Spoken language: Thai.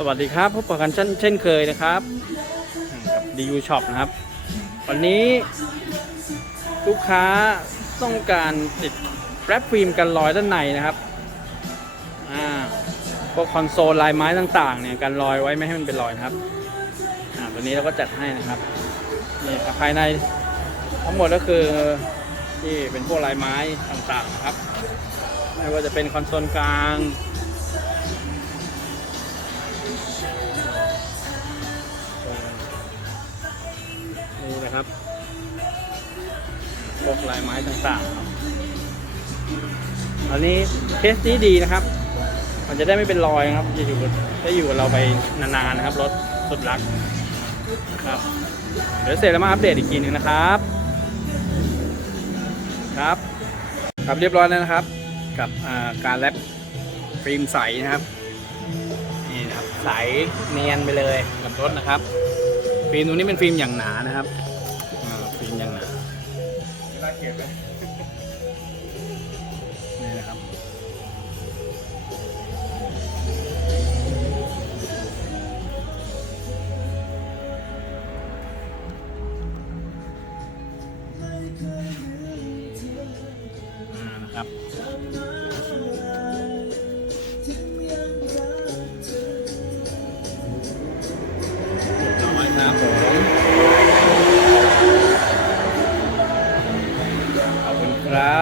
สวัสดีครับพบกันเช่นเช่นเคยนะครับกับ DU Shop นะครับ วันนี้ลูกค้าต้องการติดแรปฟิล์มกันรอยด้านในนะครับอ่าพวกคอนโซลลายไม้ต่างๆเนี่ยกันรอยไว้ไม่ให้มันเป็นรอยนะครับอ่าตัวนี้เราก็จัดให้นะครับนี่ภายในทั้งหมดก็คือที่เป็นพวกลายไม้ต่างๆนะครับ ไม่ว่าจะเป็นคอนโซลกลาง นี่นะครับพวกลายไม้ต่างๆครับอันนี้เทสนี้ดีนะครับ มันจะได้ไม่เป็นรอยนะครับจะอยู่ได้อยู่กับเราไปนานๆนะครับรถสุดรักครับเดี๋ยวเสร็จแล้วมาอัปเดตอีกทีหนึ่งนะครับ ครับครับเรียบร้อยแล้วนะครับ กับการแรปฟิล์มใสนะครับ ใสเนียนไปเลยกับรถนะครับฟิล์มตรงนี้เป็นฟิล์มอย่างหนานะครับฟิล์มอย่างหนาน่าเกลียดไหมนี่นะครับอ่านะครับ subscribe.